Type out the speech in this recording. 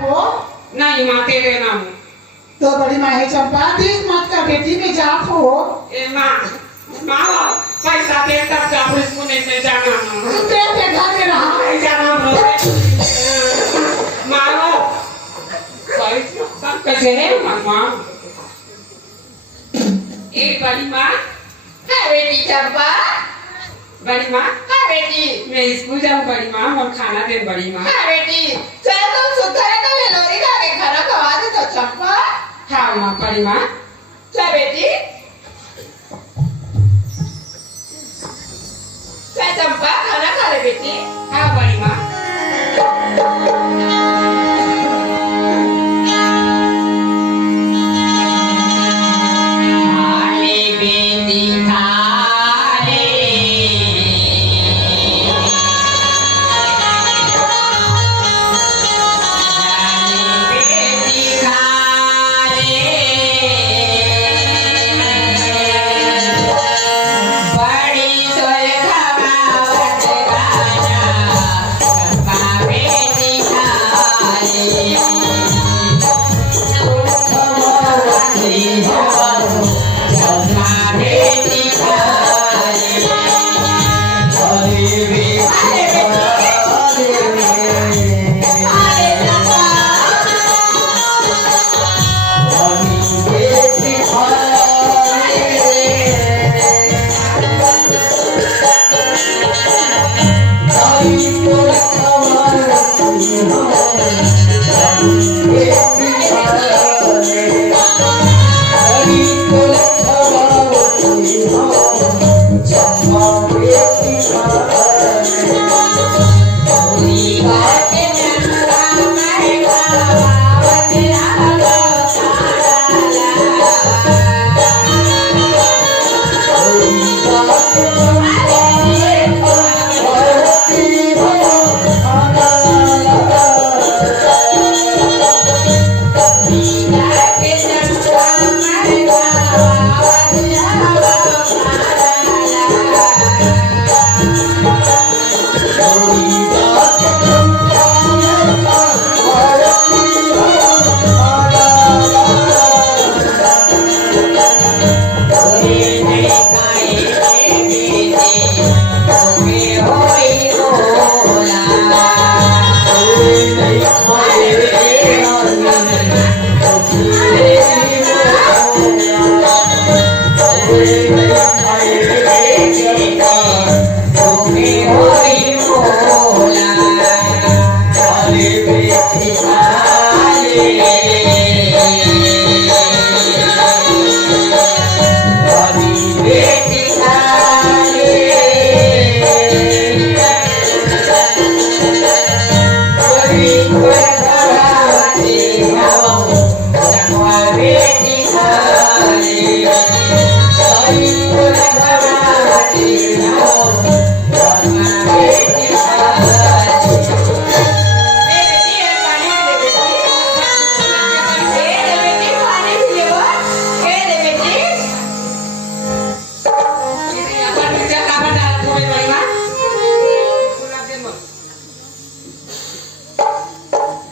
हो नहीं माँ तेरे नाम। तो बड़ी माँ है चंपा देख मत का बेटी में जाप हो। ए माँ माँ पैसा दे तब जा पुलिस पुलिस में जाना। तेरे घर में रहा नहीं जाना मारो सब कैसे है माँ। एक बड़ी माँ हाँ बेटी चंपा। बड़ी माँ हाँ बेटी। मैं स्कूल जाऊँ बड़ी माँ और खाना दे बड़ी माँ। हाँ बेटी चल तुम सुधर है तो लोरी खा के खाना खवा दे तो चंपा। हाँ माँ बड़ी माँ। चल बेटी।